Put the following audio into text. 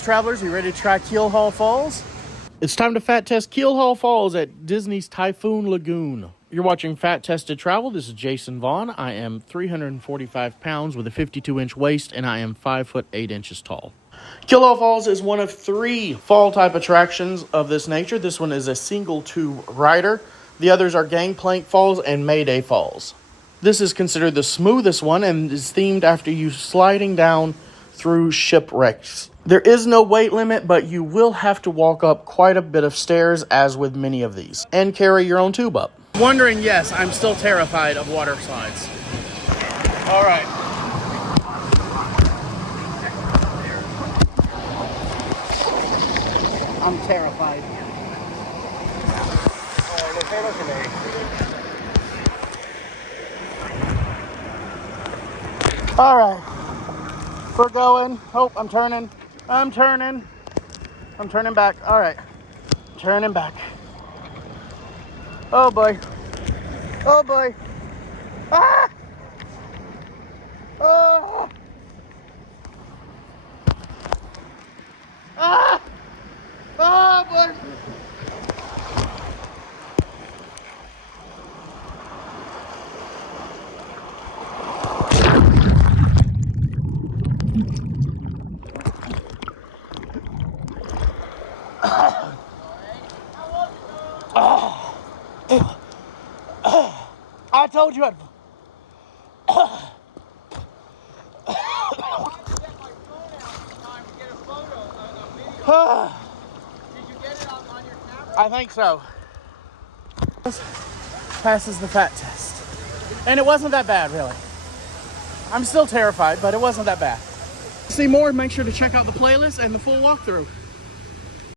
Travelers, you ready to try Keelhaul Falls? It's time to fat test Keelhaul Falls at Disney's Typhoon Lagoon. You're watching Fat Tested Travel. This is Jason Vaughn. I am 345 pounds with a 52-inch waist, and I am 5 foot 8 inches tall. Keelhaul Falls is one of 3 fall-type attractions of this nature. This one is a single-tube rider. The others are Gangplank Falls and Mayday Falls. This is considered the smoothest one and is themed after you sliding down through shipwrecks. There is no weight limit, but you will have to walk up quite a bit of stairs, as with many of these, and carry your own tube up. Wondering, yes, I'm still terrified of water slides. All right. I'm terrified. All right. We're going. Oh, I'm turning. I'm turning back. All right. Turning back. Oh boy. Oh boy. Ah! Oh! Ah! Oh boy. I told you I'd... I think so. Passes the fat test. And it wasn't that bad, really. I'm still terrified, but it wasn't that bad. To see more, make sure to check out the playlist and the full walkthrough.